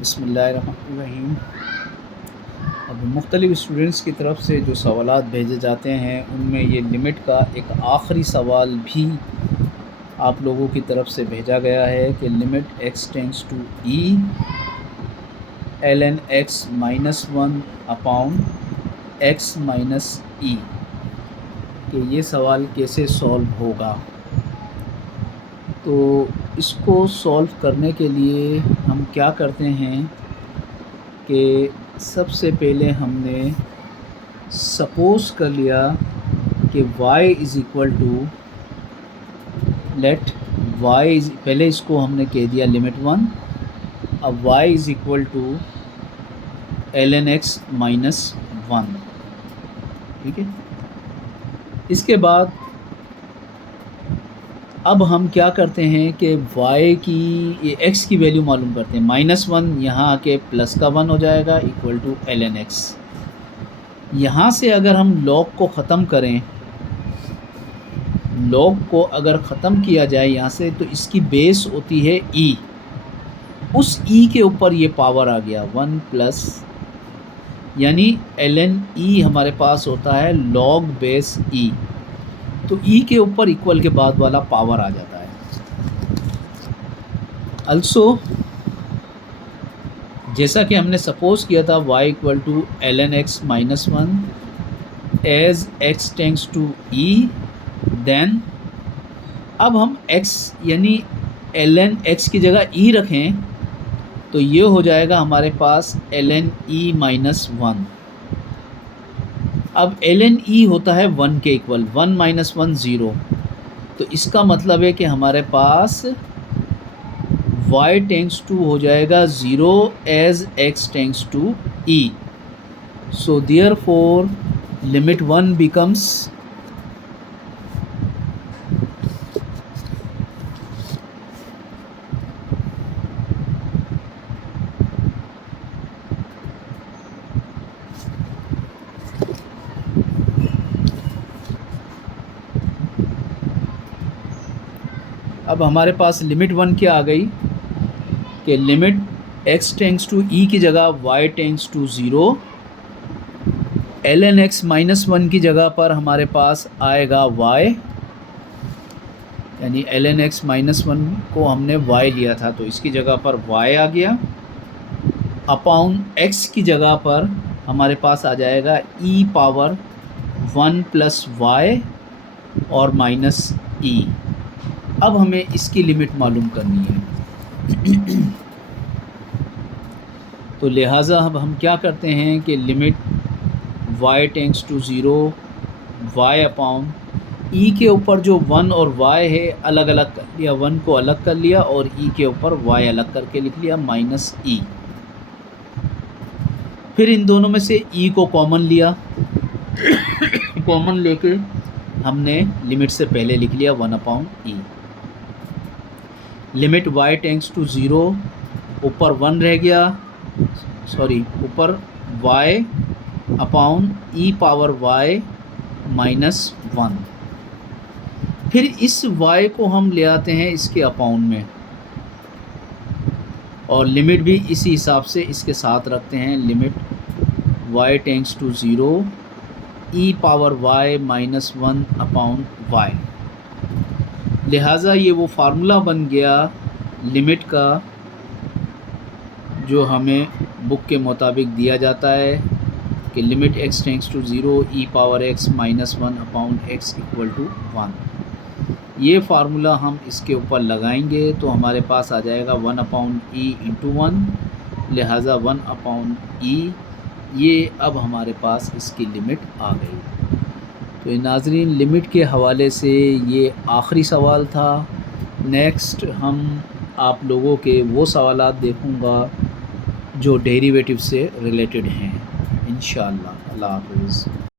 बिस्मिल्लाहिर्रहमानिर्रहीम। अब मुख्तलिफ़ स्टूडेंट्स की तरफ से जो सवालात भेजे जाते हैं उनमें ये लिमिट का एक आखिरी सवाल भी आप लोगों की तरफ से भेजा गया है कि limit x tends to e ln x minus 1 upon x minus e कि ये सवाल कैसे सॉल्व होगा। तो इसको सॉल्व करने के लिए हम क्या करते हैं कि सबसे पहले हमने सपोज़ कर लिया कि y is equal to let y is, पहले इसको हमने कह दिया लिमिट 1, अब y is equal to ln x minus 1। ठीक है, इसके बाद अब हम क्या करते हैं कि y की ये x की वैल्यू मालूम करते हैं। माइनस 1 यहाँ आके प्लस का 1 हो जाएगा इक्वल टू ln x। यहाँ से अगर हम लॉग को ख़त्म करें, लॉग को अगर ख़त्म किया जाए यहाँ से, तो इसकी बेस होती है e। उस e के ऊपर ये पावर आ गया 1 प्लस, यानी ln e हमारे पास होता है log बेस e। तो e के ऊपर इक्वल के बाद वाला पावर आ जाता है। अल्सो जैसा कि हमने सपोज़ किया था y equal to ln x minus 1 as x tends to e, then अब हम x यानी ln x की जगह e रखें तो ये हो जाएगा हमारे पास ln e माइनस 1। अब ln e होता है 1 के इक्वल, 1 माइनस 1 0। तो इसका मतलब है कि हमारे पास y टेंड्स टू हो जाएगा 0 as x tends to e। So therefore limit 1 becomes अब हमारे पास लिमिट 1 क्या आ गई कि limit x tends to e की जगह y tends to 0, ln x minus 1 की जगह पर हमारे पास आएगा y, यानी ln x माइनस 1 को हमने y लिया था तो इसकी जगह पर y आ गया, अपॉन x की जगह पर हमारे पास आ जाएगा e पावर 1 प्लस y और माइनस e। अब हमें इसकी लिमिट मालूम करनी है। तो लिहाजा अब हम क्या करते हैं कि limit y tends to 0 y upon e के ऊपर जो 1 और y है अलग अलग कर लिया, 1 को अलग कर लिया और e के ऊपर y अलग करके लिख लिया माइनस e। फिर इन दोनों में से e को कॉमन लिया, कॉमन लेके हमने लिमिट से पहले लिख लिया 1 upon e। Limit y tends to 0, ऊपर 1 रह गया, सॉरी ऊपर y upon e power y minus 1। फिर इस y को हम ले आते हैं इसके अपॉन में और लिमिट भी इसी हिसाब से इसके साथ रखते हैं। Limit y tends to 0 e power y minus 1 upon y। लिहाजा ये वो फार्मूला बन गया लिमिट का जो हमें बुक के मुताबिक दिया जाता है कि limit x tends to 0 e power x minus 1 upon x equal to 1। ये फार्मूला हम इसके ऊपर लगाएंगे तो हमारे पास आ जाएगा 1 अपॉन e इंटू 1, लिहाजा 1 अपॉन e। ये अब हमारे पास इसकी लिमिट आ गई। तो नाज़रीन, लिमिट के हवाले से ये आखिरी सवाल था। नेक्स्ट हम आप लोगों के वो सवालात देखूँगा जो डेरिवेटिव से रिलेटेड हैं इंशाअल्लाह। अल्लाह हाफ़िज़।